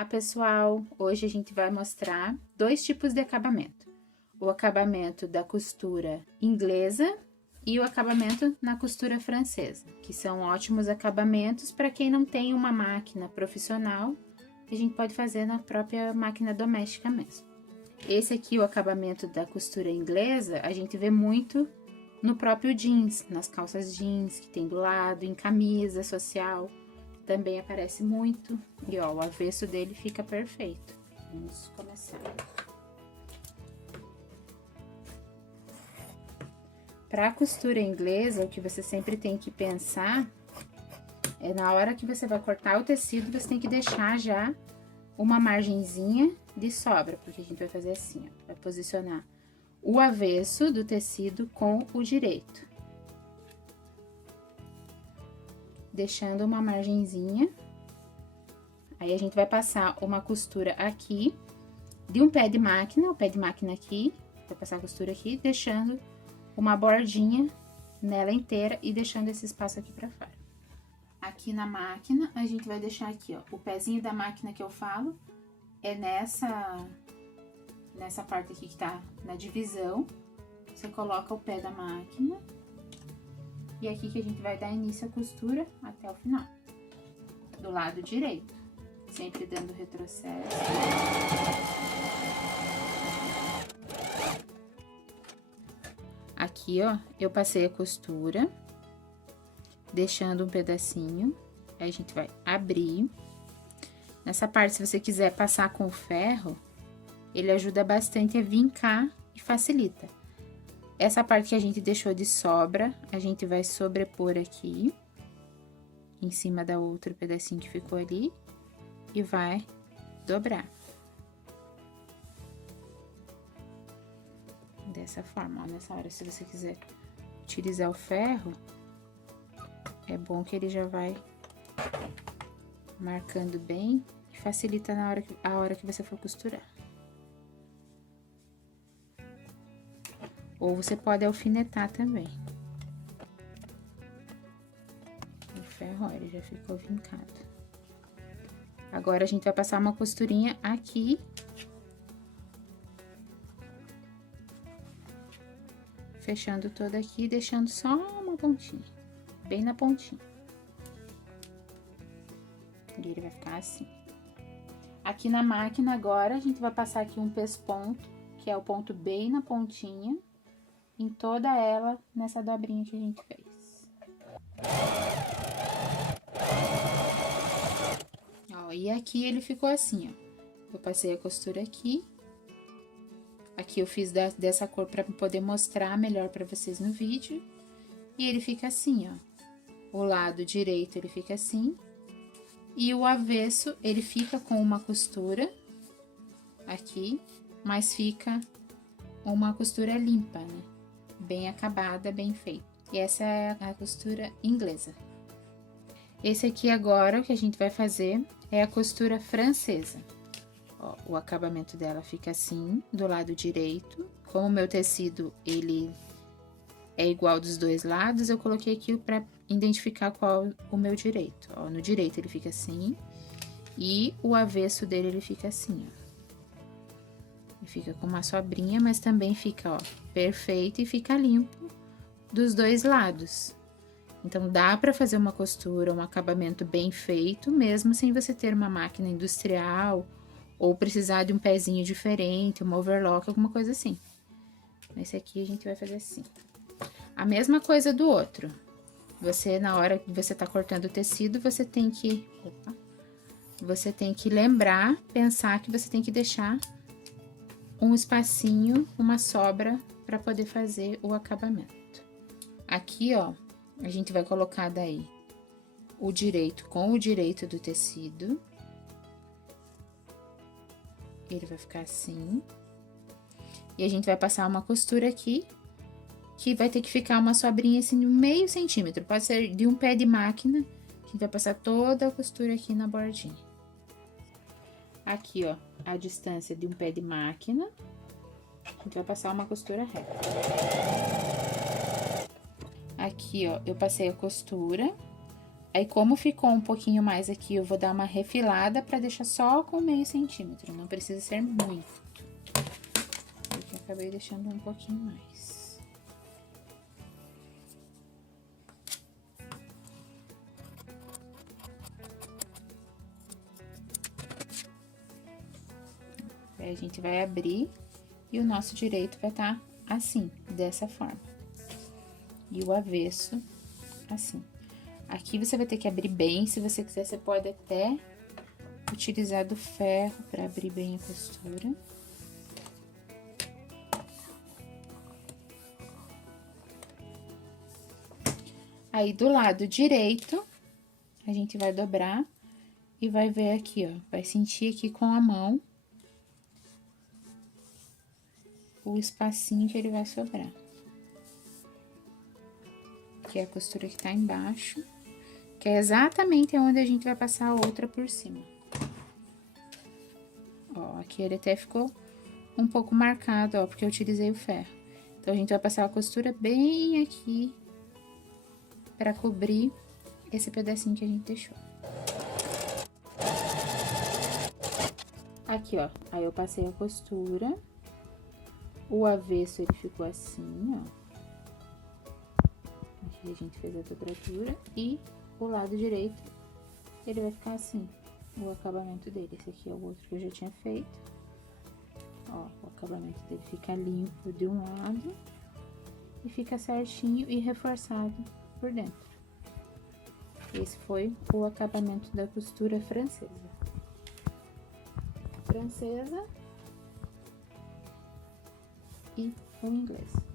Olá, pessoal! Hoje a gente vai mostrar dois tipos de acabamento. O acabamento da costura inglesa e o acabamento na costura francesa, que são ótimos acabamentos para quem não tem uma máquina profissional, a gente pode fazer na própria máquina doméstica mesmo. Esse aqui, o acabamento da costura inglesa, a gente vê muito no próprio jeans, nas calças jeans que tem do lado, em camisa social. Também aparece muito. E ó, o avesso dele fica perfeito. Vamos começar. Para a costura inglesa, o que você sempre tem que pensar é na hora que você vai cortar o tecido, você tem que deixar já uma margenzinha de sobra, porque a gente vai fazer assim, ó, vai posicionar o avesso do tecido com o direito. Deixando uma margenzinha. Aí, a gente vai passar uma costura aqui, de um pé de máquina, o pé de máquina aqui, vai passar a costura aqui, deixando uma bordinha nela inteira e deixando esse espaço aqui pra fora. Aqui na máquina, a gente vai deixar aqui, ó, o pezinho da máquina que eu falo, é nessa parte aqui que tá na divisão, você coloca o pé da máquina. E aqui que a gente vai dar início à costura até o final, do lado direito, sempre dando retrocesso. Aqui, ó, eu passei a costura, deixando um pedacinho, aí a gente vai abrir. Nessa parte, se você quiser passar com o ferro, ele ajuda bastante a vincar e facilita. Essa parte que a gente deixou de sobra, a gente vai sobrepor aqui, em cima da outro pedacinho que ficou ali, e vai dobrar. Dessa forma, ó, nessa hora, se você quiser utilizar o ferro, é bom que ele já vai marcando bem e facilita a hora que você for costurar. Ou você pode alfinetar também. O ferro, ó, ele já ficou vincado. Agora, a gente vai passar uma costurinha aqui. Fechando toda aqui, deixando só uma pontinha. Bem na pontinha. E ele vai ficar assim. Aqui na máquina, agora, a gente vai passar aqui um pesponto, que é o ponto bem na pontinha. Em toda ela, nessa dobrinha que a gente fez. Ó, e aqui ele ficou assim, ó. Eu passei a costura aqui. Aqui eu fiz dessa cor pra poder mostrar melhor pra vocês no vídeo. E ele fica assim, ó. O lado direito ele fica assim. E o avesso, ele fica com uma costura aqui, mas fica uma costura limpa, né? Bem acabada, bem feita. E essa é a costura inglesa. Esse aqui agora, o que a gente vai fazer é a costura francesa. Ó, o acabamento dela fica assim, do lado direito. Como o meu tecido, ele é igual dos dois lados, eu coloquei aqui para identificar qual o meu direito. Ó, no direito ele fica assim, e o avesso dele ele fica assim, ó. Fica com uma sobrinha, mas também fica, ó, perfeito e fica limpo dos dois lados. Então, dá pra fazer uma costura, um acabamento bem feito, mesmo sem você ter uma máquina industrial ou precisar de um pezinho diferente, uma overlock, alguma coisa assim. Esse aqui a gente vai fazer assim. A mesma coisa do outro. Você, na hora que você tá cortando o tecido, você tem que... Opa, você tem que lembrar, pensar que você tem que deixar um espacinho, uma sobra para poder fazer o acabamento. Aqui, ó, a gente vai colocar daí o direito com o direito do tecido. Ele vai ficar assim. E a gente vai passar uma costura aqui, que vai ter que ficar uma sobrinha assim de meio centímetro. Pode ser de um pé de máquina. A gente vai passar toda a costura aqui na bordinha. Aqui, ó, a distância de um pé de máquina, a gente vai passar uma costura reta. Aqui, ó, eu passei a costura, Aí, como ficou um pouquinho mais aqui, eu vou dar uma refilada pra deixar só com meio centímetro. Não precisa ser muito. Porque eu acabei deixando um pouquinho mais. Aí, a gente vai abrir e o nosso direito vai estar assim, dessa forma. E o avesso, assim. Aqui você vai ter que abrir bem, se você quiser, você pode até utilizar do ferro para abrir bem a costura. Aí, do lado direito, a gente vai dobrar e vai ver aqui, ó, vai sentir aqui com a mão o espacinho que ele vai sobrar. Que é a costura que tá embaixo. Que é exatamente onde a gente vai passar a outra por cima. Ó, aqui ele até ficou um pouco marcado, ó, porque eu utilizei o ferro. Então, a gente vai passar a costura bem aqui, pra cobrir esse pedacinho que a gente deixou. Aqui, ó, aí eu passei a costura, o avesso ele ficou assim, ó. Aqui a gente fez a dobradura e o lado direito, ele vai ficar assim, o acabamento dele. Esse aqui é o outro que eu já tinha feito. Ó, o acabamento dele fica limpo de um lado e fica certinho e reforçado por dentro. Esse foi o acabamento da costura francesa. Francesa e o inglês.